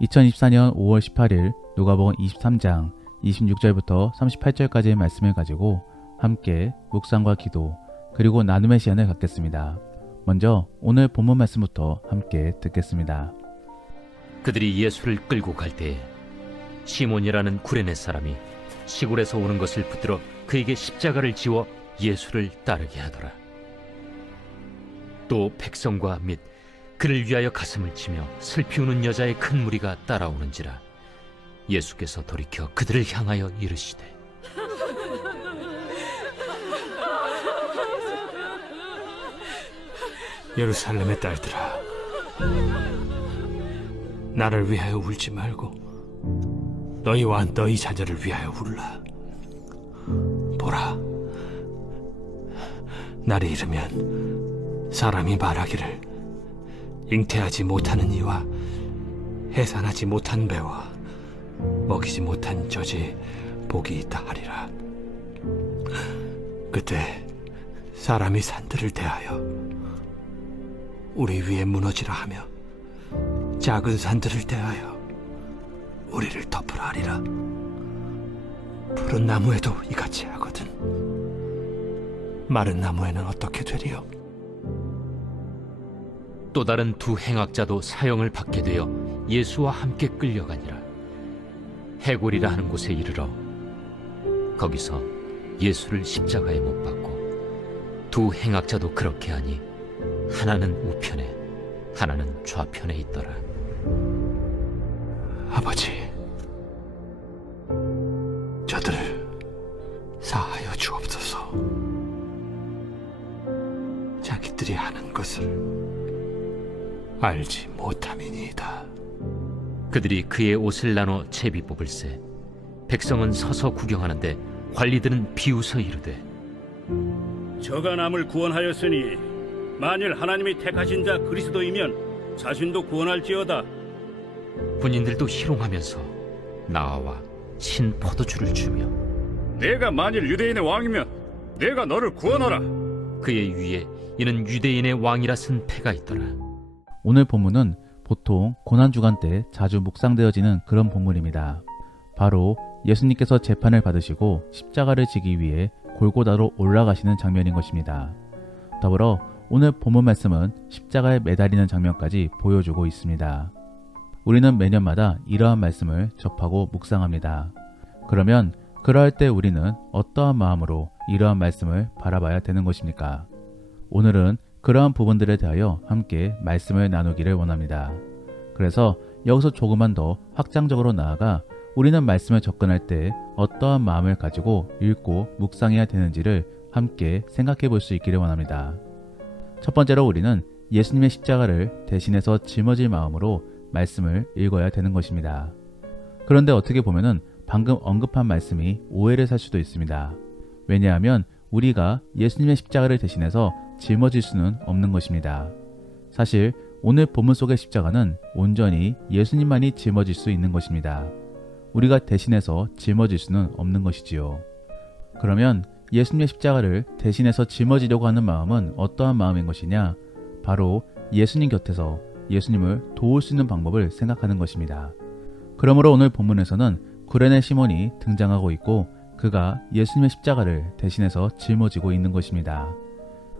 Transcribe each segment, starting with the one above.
2024년 5월 18일 누가복음 23장 26절부터 38절까지의 말씀을 가지고 함께 묵상과 기도 그리고 나눔의 시간을 갖겠습니다. 먼저 오늘 본문 말씀부터 함께 듣겠습니다. 그들이 예수를 끌고 갈 때에 시몬이라는 구레네 사람이 시골에서 오는 것을 붙들어 그에게 십자가를 지워 예수를 따르게 하더라. 또 백성과 및 그를 위하여 가슴을 치며 슬피 우는 여자의 큰 무리가 따라오는지라. 예수께서 돌이켜 그들을 향하여 이르시되 예루살렘의 딸들아, 나를 위하여 울지 말고 너희와 너희 자녀를 위하여 울라. 보라, 날이 이르면 사람이 말하기를 잉태하지 못하는 이와 해산하지 못한 배와 먹이지 못한 젖이 복이 있다 하리라. 그때 사람이 산들을 대하여 우리 위에 무너지라 하며 작은 산들을 대하여 우리를 덮으라 하리라. 푸른 나무에도 이같이 하거든 마른 나무에는 어떻게 되리요? 또 다른 두 행악자도 사형을 받게 되어 예수와 함께 끌려가니라. 해골이라 하는 곳에 이르러 거기서 예수를 십자가에 못 박고 두 행악자도 그렇게 하니 하나는 우편에 하나는 좌편에 있더라. 아버지, 저들을 사하여 주옵소서. 자기들이 하는 것을 알지 못함이니이다. 그들이 그의 옷을 나눠 채비 뽑을세. 백성은 서서 구경하는데 관리들은 비웃어 이르되 저가 남을 구원하였으니 만일 하나님이 택하신 자 그리스도이면 자신도 구원할지어다. 군인들도 희롱하면서 나와 신 포도주를 주며 내가 만일 유대인의 왕이면 내가 너를 구원하라. 그의 위에 이는 유대인의 왕이라 쓴 패가 있더라. 오늘 본문은 보통 고난주간 때 자주 묵상되어지는 그런 본문입니다. 바로 예수님께서 재판을 받으시고 십자가를 지기 위해 골고다로 올라가시는 장면인 것입니다. 더불어 오늘 본문 말씀은 십자가에 매달리는 장면까지 보여주고 있습니다. 우리는 매년마다 이러한 말씀을 접하고 묵상합니다. 그러면 그러할 때 우리는 어떠한 마음으로 이러한 말씀을 바라봐야 되는 것입니까? 오늘은 그러한 부분들에 대하여 함께 말씀을 나누기를 원합니다. 그래서 여기서 조금만 더 확장적으로 나아가 우리는 말씀을 접근할 때 어떠한 마음을 가지고 읽고 묵상해야 되는지를 함께 생각해 볼 수 있기를 원합니다. 첫 번째로 우리는 예수님의 십자가를 대신해서 짊어질 마음으로 말씀을 읽어야 되는 것입니다. 그런데 어떻게 보면은 방금 언급한 말씀이 오해를 살 수도 있습니다. 왜냐하면 우리가 예수님의 십자가를 대신해서 짊어질 수는 없는 것입니다. 사실 오늘 본문 속의 십자가는 온전히 예수님만이 짊어질 수 있는 것입니다. 우리가 대신해서 짊어질 수는 없는 것이지요. 그러면 예수님의 십자가를 대신해서 짊어지려고 하는 마음은 어떠한 마음인 것이냐? 바로 예수님 곁에서 예수님을 도울 수 있는 방법을 생각하는 것입니다. 그러므로 오늘 본문에서는 구레네 시몬이 등장하고 있고 그가 예수님의 십자가를 대신해서 짊어지고 있는 것입니다.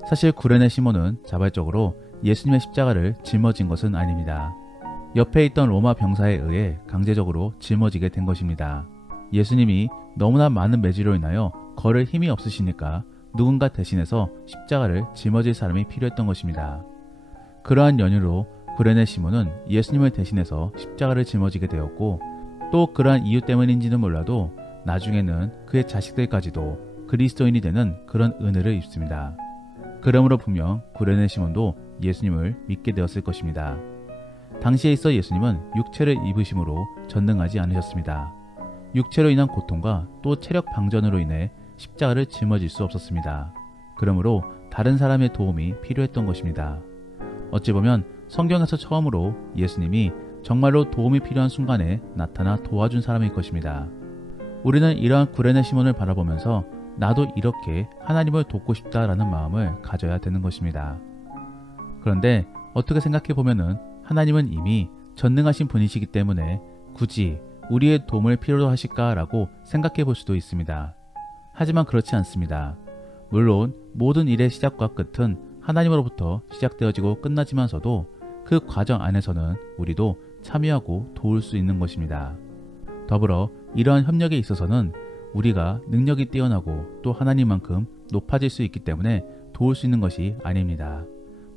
사실 구레네 시몬은 자발적으로 예수님의 십자가를 짊어진 것은 아닙니다. 옆에 있던 로마 병사에 의해 강제적으로 짊어지게 된 것입니다. 예수님이 너무나 많은 매질로 인하여 걸을 힘이 없으시니까 누군가 대신해서 십자가를 짊어질 사람이 필요했던 것입니다. 그러한 연유로 구레네 시몬은 예수님을 대신해서 십자가를 짊어지게 되었고 또 그러한 이유 때문인지는 몰라도 나중에는 그의 자식들까지도 그리스도인이 되는 그런 은혜를 입습니다. 그러므로 분명 구레네 시몬도 예수님을 믿게 되었을 것입니다. 당시에 있어 예수님은 육체를 입으심으로 전능하지 않으셨습니다. 육체로 인한 고통과 또 체력 방전으로 인해 십자가를 짊어질 수 없었습니다. 그러므로 다른 사람의 도움이 필요했던 것입니다. 어찌 보면 성경에서 처음으로 예수님이 정말로 도움이 필요한 순간에 나타나 도와준 사람일 것입니다. 우리는 이러한 구레네 시몬을 바라보면서 나도 이렇게 하나님을 돕고 싶다라는 마음을 가져야 되는 것입니다. 그런데 어떻게 생각해 보면은 하나님은 이미 전능하신 분이시기 때문에 굳이 우리의 도움을 필요로 하실까라고 생각해 볼 수도 있습니다. 하지만 그렇지 않습니다. 물론 모든 일의 시작과 끝은 하나님으로부터 시작되어지고 끝나지만서도 그 과정 안에서는 우리도 참여하고 도울 수 있는 것입니다. 더불어 이러한 협력에 있어서는 우리가 능력이 뛰어나고 또 하나님만큼 높아질 수 있기 때문에 도울 수 있는 것이 아닙니다.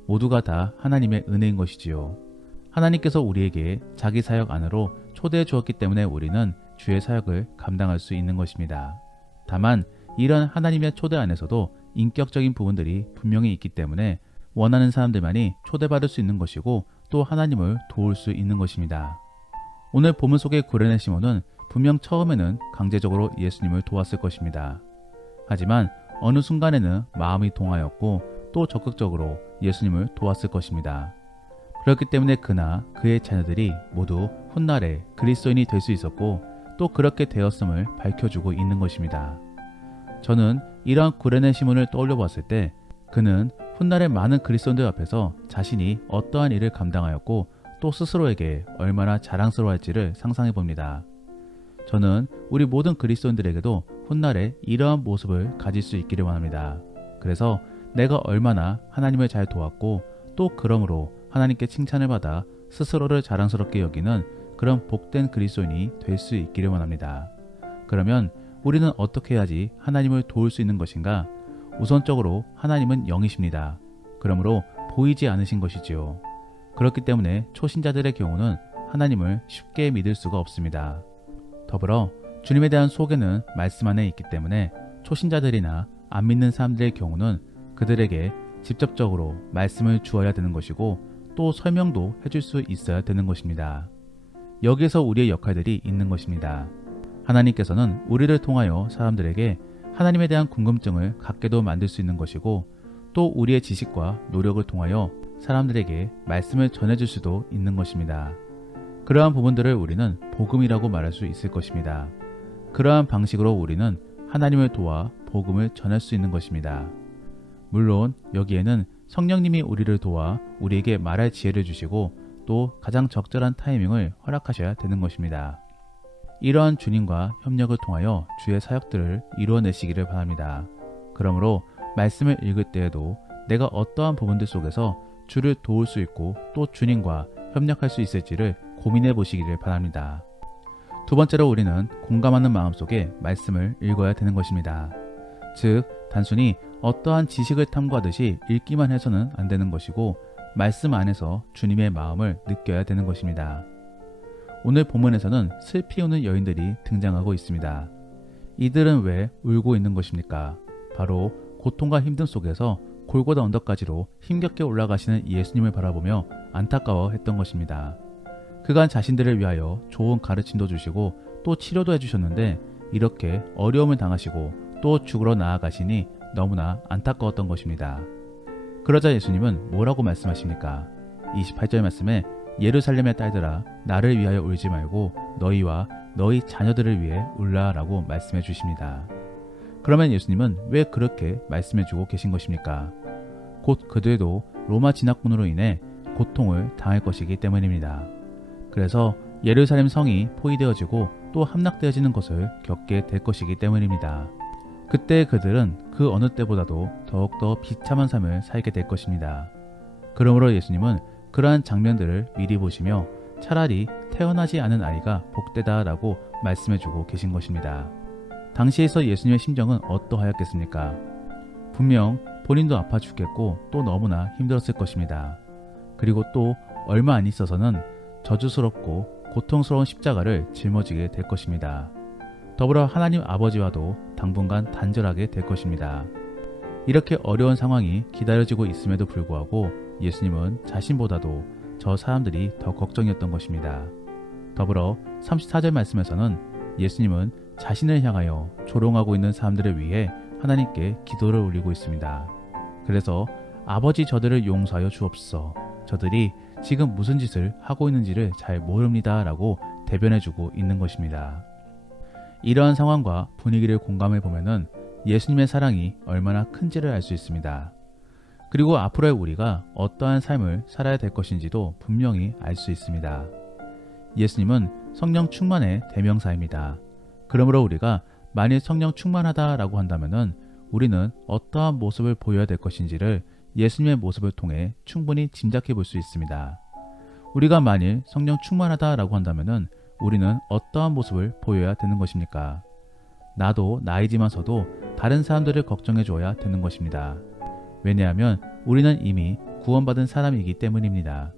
모두가 다 하나님의 은혜인 것이지요. 하나님께서 우리에게 자기 사역 안으로 초대해 주었기 때문에 우리는 주의 사역을 감당할 수 있는 것입니다. 다만 이런 하나님의 초대 안에서도 인격적인 부분들이 분명히 있기 때문에 원하는 사람들만이 초대받을 수 있는 것이고 또 하나님을 도울 수 있는 것입니다. 오늘 본문 속의 구레네 시몬은 분명 처음에는 강제적으로 예수님을 도왔을 것입니다. 하지만 어느 순간에는 마음이 동하였고 또 적극적으로 예수님을 도왔을 것입니다. 그렇기 때문에 그나 그의 자녀들이 모두 훗날에 그리스도인이 될 수 있었고 또 그렇게 되었음을 밝혀주고 있는 것입니다. 저는 이러한 구레네 시몬을 떠올려 봤을 때 그는 훗날에 많은 그리스도인들 앞에서 자신이 어떠한 일을 감당하였고 또 스스로에게 얼마나 자랑스러워할지를 상상해 봅니다. 저는 우리 모든 그리스도인들에게도 훗날에 이러한 모습을 가질 수 있기를 원합니다. 그래서 내가 얼마나 하나님을 잘 도왔고 또 그러므로 하나님께 칭찬을 받아 스스로를 자랑스럽게 여기는 그런 복된 그리스도인이 될 수 있기를 원합니다. 그러면 우리는 어떻게 해야지 하나님을 도울 수 있는 것인가? 우선적으로 하나님은 영이십니다. 그러므로 보이지 않으신 것이지요. 그렇기 때문에 초신자들의 경우는 하나님을 쉽게 믿을 수가 없습니다. 더불어 주님에 대한 소개는 말씀 안에 있기 때문에 초신자들이나 안 믿는 사람들의 경우는 그들에게 직접적으로 말씀을 주어야 되는 것이고 또 설명도 해줄 수 있어야 되는 것입니다. 여기에서 우리의 역할들이 있는 것입니다. 하나님께서는 우리를 통하여 사람들에게 하나님에 대한 궁금증을 갖게도 만들 수 있는 것이고 또 우리의 지식과 노력을 통하여 사람들에게 말씀을 전해줄 수도 있는 것입니다. 그러한 부분들을 우리는 복음이라고 말할 수 있을 것입니다. 그러한 방식으로 우리는 하나님을 도와 복음을 전할 수 있는 것입니다. 물론 여기에는 성령님이 우리를 도와 우리에게 말할 지혜를 주시고 또 가장 적절한 타이밍을 허락하셔야 되는 것입니다. 이러한 주님과 협력을 통하여 주의 사역들을 이루어내시기를 바랍니다. 그러므로 말씀을 읽을 때에도 내가 어떠한 부분들 속에서 주를 도울 수 있고 또 주님과 협력할 수 있을지를 고민해 보시기를 바랍니다. 두 번째로 우리는 공감하는 마음속에 말씀을 읽어야 되는 것입니다. 즉 단순히 어떠한 지식을 탐구하듯이 읽기만 해서는 안 되는 것이고 말씀 안에서 주님의 마음을 느껴야 되는 것입니다. 오늘 본문에서는 슬피 우는 여인들이 등장하고 있습니다. 이들은 왜 울고 있는 것입니까? 바로 고통과 힘듦 속에서 골고다 언덕까지로 힘겹게 올라가시는 예수님을 바라보며 안타까워했던 것입니다. 그간 자신들을 위하여 좋은 가르침도 주시고 또 치료도 해주셨는데 이렇게 어려움을 당하시고 또 죽으러 나아가시니 너무나 안타까웠던 것입니다. 그러자 예수님은 뭐라고 말씀하십니까? 28절 말씀에 예루살렘의 딸들아 나를 위하여 울지 말고 너희와 너희 자녀들을 위해 울라 라고 말씀해 주십니다. 그러면 예수님은 왜 그렇게 말씀해 주고 계신 것입니까? 곧 그들도 로마 진압군으로 인해 고통을 당할 것이기 때문입니다. 그래서 예루살렘 성이 포위되어지고 또 함락되어지는 것을 겪게 될 것이기 때문입니다. 그때 그들은 그 어느 때보다도 더욱더 비참한 삶을 살게 될 것입니다. 그러므로 예수님은 그러한 장면들을 미리 보시며 차라리 태어나지 않은 아이가 복되다라고 말씀해주고 계신 것입니다. 당시에서 예수님의 심정은 어떠하였겠습니까? 분명 본인도 아파 죽겠고 또 너무나 힘들었을 것입니다. 그리고 또 얼마 안 있어서는 저주스럽고 고통스러운 십자가를 짊어지게 될 것입니다. 더불어 하나님 아버지와도 당분간 단절하게 될 것입니다. 이렇게 어려운 상황이 기다려지고 있음에도 불구하고 예수님은 자신보다도 저 사람들이 더 걱정이었던 것입니다. 더불어 34절 말씀에서는 예수님은 자신을 향하여 조롱하고 있는 사람들을 위해 하나님께 기도를 올리고 있습니다. 그래서 아버지 저들을 용서하여 주옵소서. 저들이 지금 무슨 짓을 하고 있는지를 잘 모릅니다 라고 대변해주고 있는 것입니다. 이러한 상황과 분위기를 공감해 보면은 예수님의 사랑이 얼마나 큰지를 알 수 있습니다. 그리고 앞으로의 우리가 어떠한 삶을 살아야 될 것인지도 분명히 알 수 있습니다. 예수님은 성령 충만의 대명사입니다. 그러므로 우리가 만일 성령 충만하다라고 한다면은 우리는 어떠한 모습을 보여야 될 것인지를 예수님의 모습을 통해 충분히 짐작해 볼 수 있습니다. 우리가 만일 성령 충만하다라고 한다면은 우리는 어떠한 모습을 보여야 되는 것입니까? 나도 나이지만서도 다른 사람들을 걱정해 줘야 되는 것입니다. 왜냐하면 우리는 이미 구원받은 사람이기 때문입니다.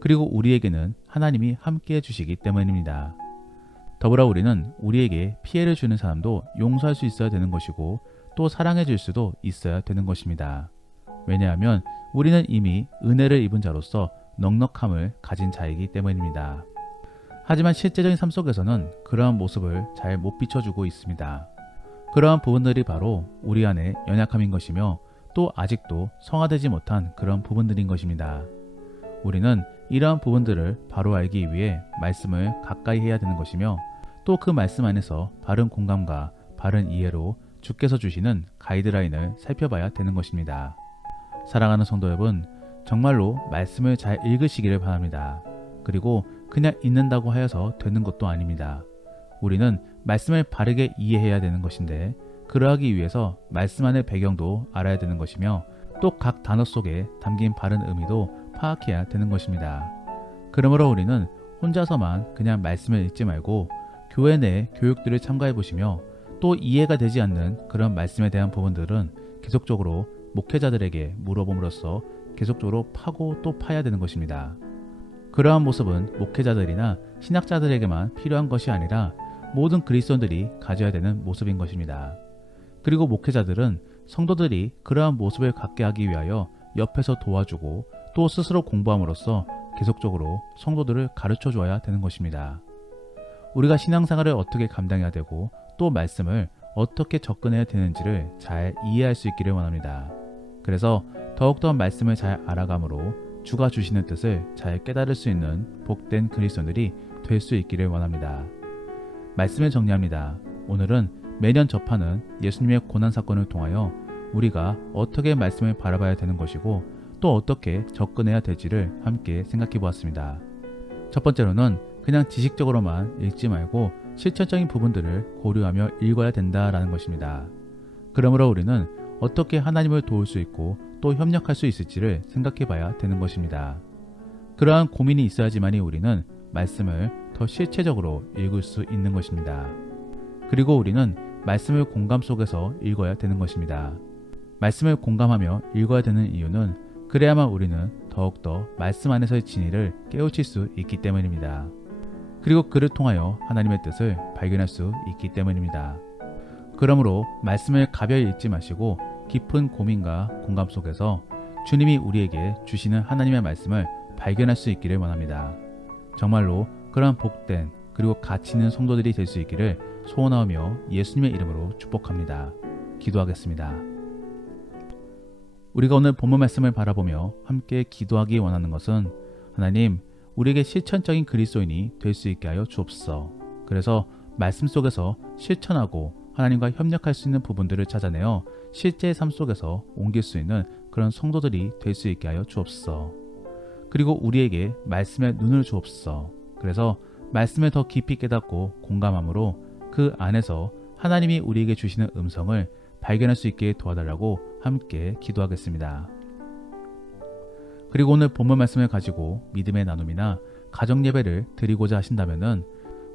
그리고 우리에게는 하나님이 함께 해주시기 때문입니다. 더불어 우리는 우리에게 피해를 주는 사람도 용서할 수 있어야 되는 것이고 또 사랑해 줄 수도 있어야 되는 것입니다. 왜냐하면 우리는 이미 은혜를 입은 자로서 넉넉함을 가진 자이기 때문입니다. 하지만 실제적인 삶 속에서는 그러한 모습을 잘 못 비춰주고 있습니다. 그러한 부분들이 바로 우리 안에 연약함인 것이며 또 아직도 성화되지 못한 그런 부분들인 것입니다. 우리는 이러한 부분들을 바로 알기 위해 말씀을 가까이 해야 되는 것이며 또 그 말씀 안에서 바른 공감과 바른 이해로 주께서 주시는 가이드라인을 살펴봐야 되는 것입니다. 사랑하는 성도 여러분, 정말로 말씀을 잘 읽으시기를 바랍니다. 그리고 그냥 읽는다고 하여서 되는 것도 아닙니다. 우리는 말씀을 바르게 이해해야 되는 것인데 그러하기 위해서 말씀 안의 배경도 알아야 되는 것이며 또 각 단어 속에 담긴 바른 의미도 파악해야 되는 것입니다. 그러므로 우리는 혼자서만 그냥 말씀을 읽지 말고 교회 내 교육들을 참가해 보시며 또 이해가 되지 않는 그런 말씀에 대한 부분들은 계속적으로 목회자들에게 물어봄으로써 계속적으로 파고 또 파야 되는 것입니다. 그러한 모습은 목회자들이나 신학자들에게만 필요한 것이 아니라 모든 그리스도인들이 가져야 되는 모습인 것입니다. 그리고 목회자들은 성도들이 그러한 모습을 갖게 하기 위하여 옆에서 도와주고 또 스스로 공부함으로써 계속적으로 성도들을 가르쳐 줘야 되는 것입니다. 우리가 신앙생활을 어떻게 감당해야 되고 또 말씀을 어떻게 접근해야 되는지를 잘 이해할 수 있기를 원합니다. 그래서 더욱더 말씀을 잘 알아감으로 주가 주시는 뜻을 잘 깨달을 수 있는 복된 그리스도인들이 될 수 있기를 원합니다. 말씀을 정리합니다. 오늘은 매년 접하는 예수님의 고난사건을 통하여 우리가 어떻게 말씀을 바라봐야 되는 것이고 또 어떻게 접근해야 될지를 함께 생각해 보았습니다. 첫 번째로는 그냥 지식적으로만 읽지 말고 실천적인 부분들을 고려하며 읽어야 된다라는 것입니다. 그러므로 우리는 어떻게 하나님을 도울 수 있고 또 협력할 수 있을지를 생각해 봐야 되는 것입니다. 그러한 고민이 있어야지만이 우리는 말씀을 더 실체적으로 읽을 수 있는 것입니다. 그리고 우리는 말씀을 공감 속에서 읽어야 되는 것입니다. 말씀을 공감하며 읽어야 되는 이유는 그래야만 우리는 더욱더 말씀 안에서의 진리를 깨우칠 수 있기 때문입니다. 그리고 그를 통하여 하나님의 뜻을 발견할 수 있기 때문입니다. 그러므로 말씀을 가벼이 읽지 마시고 깊은 고민과 공감 속에서 주님이 우리에게 주시는 하나님의 말씀을 발견할 수 있기를 원합니다. 정말로 그러한 복된 그리고 가치 있는 성도들이 될 수 있기를 소원하며 예수님의 이름으로 축복합니다. 기도하겠습니다. 우리가 오늘 본문 말씀을 바라보며 함께 기도하기 원하는 것은 하나님, 우리에게 실천적인 그리스도인이 될 수 있게 하여 주옵소서. 그래서 말씀 속에서 실천하고 하나님과 협력할 수 있는 부분들을 찾아내어 실제의 삶 속에서 옮길 수 있는 그런 성도들이 될 수 있게 하여 주옵소서. 그리고 우리에게 말씀의 눈을 주옵소서. 그래서 말씀을 더 깊이 깨닫고 공감함으로 그 안에서 하나님이 우리에게 주시는 음성을 발견할 수 있게 도와달라고 함께 기도하겠습니다. 그리고 오늘 본문 말씀을 가지고 믿음의 나눔이나 가정 예배를 드리고자 하신다면은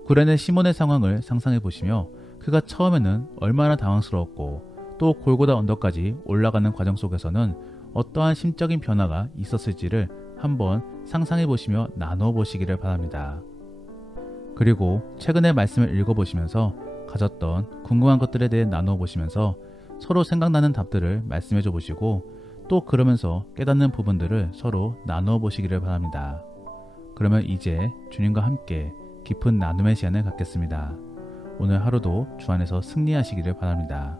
구레네 시몬의 상황을 상상해 보시며 그가 처음에는 얼마나 당황스러웠고 또 골고다 언덕까지 올라가는 과정 속에서는 어떠한 심적인 변화가 있었을지를 한번 상상해 보시며 나눠 보시기를 바랍니다. 그리고 최근의 말씀을 읽어보시면서 가졌던 궁금한 것들에 대해 나누어 보시면서 서로 생각나는 답들을 말씀해 줘 보시고 또 그러면서 깨닫는 부분들을 서로 나누어 보시기를 바랍니다. 그러면 이제 주님과 함께 깊은 나눔의 시간을 갖겠습니다. 오늘 하루도 주 안에서 승리하시기를 바랍니다.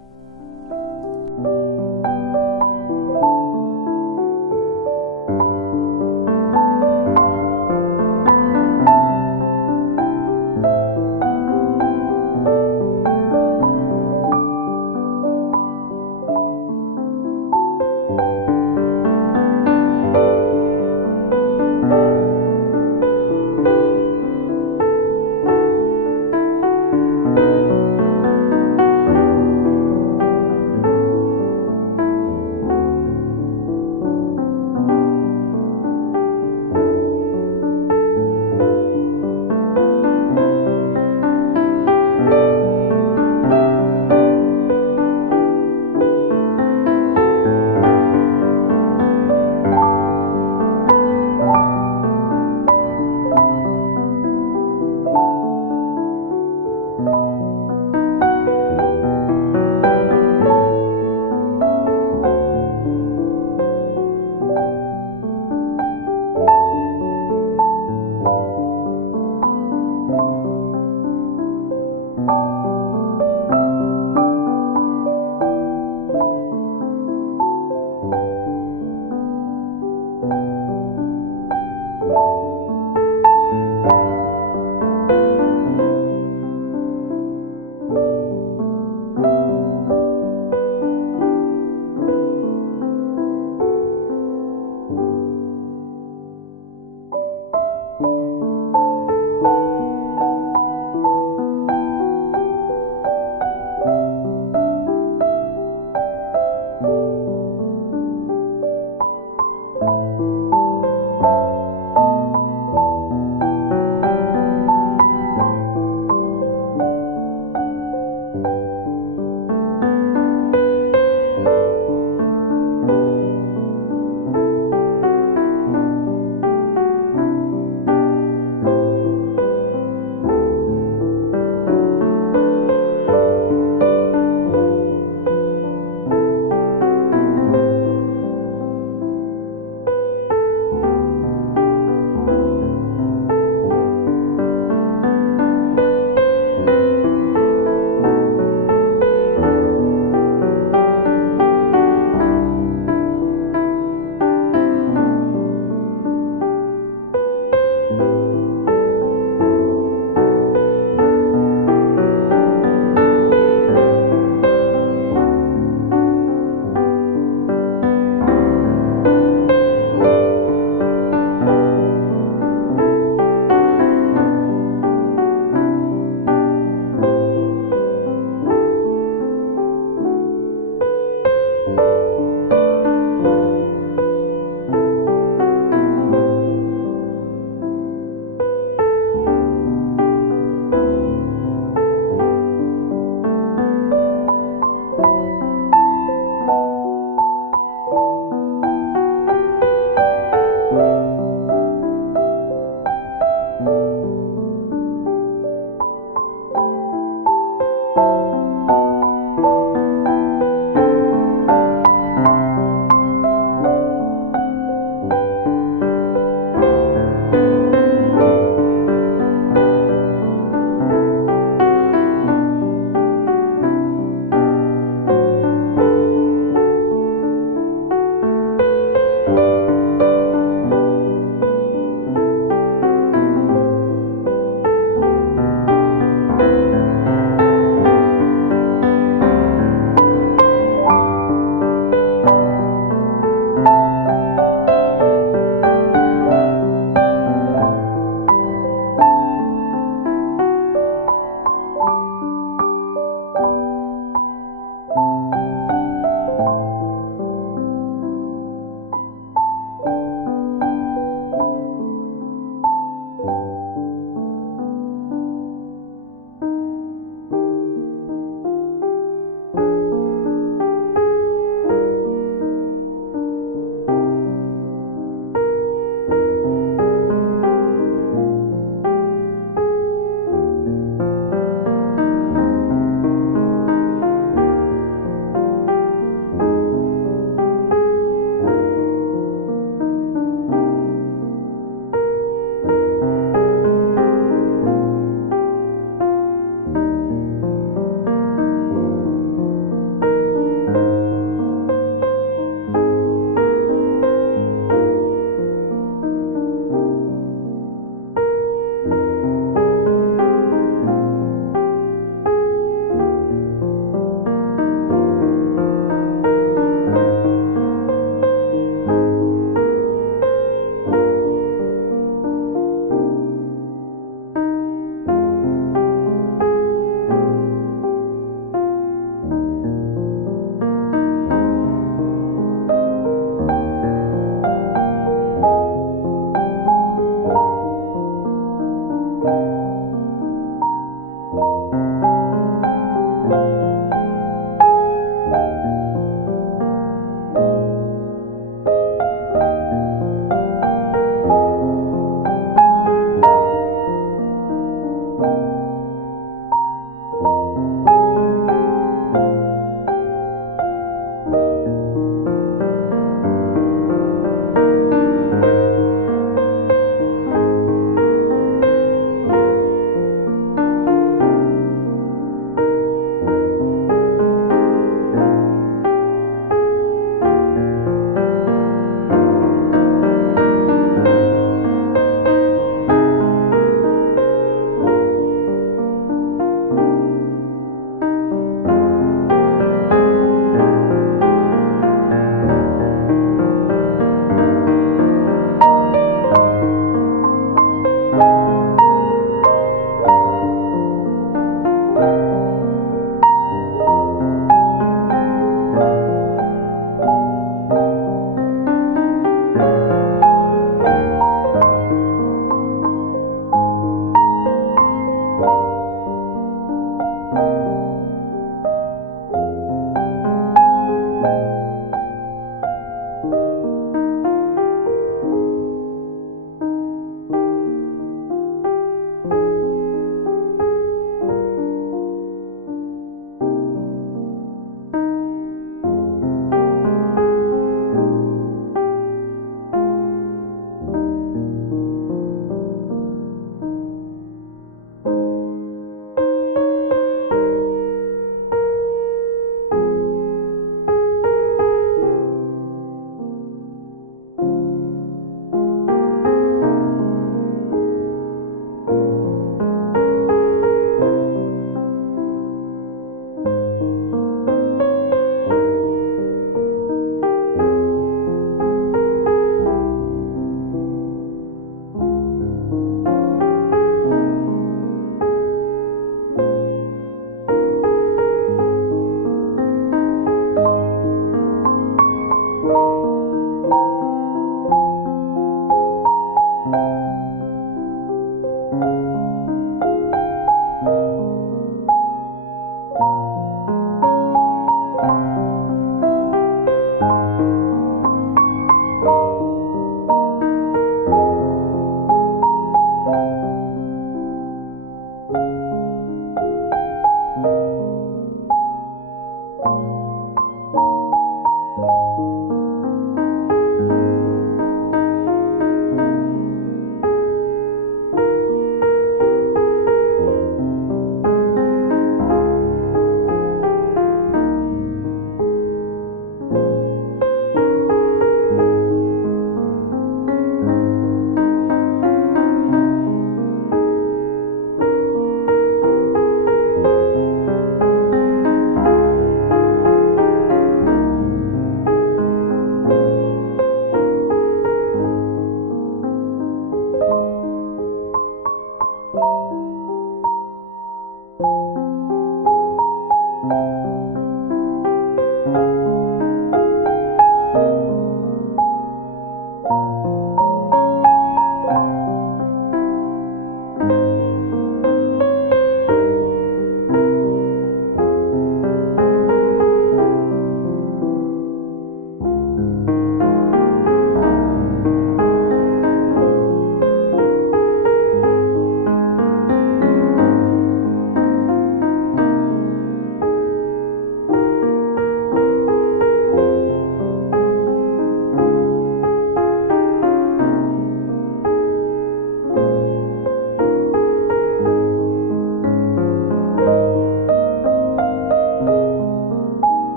있습니다.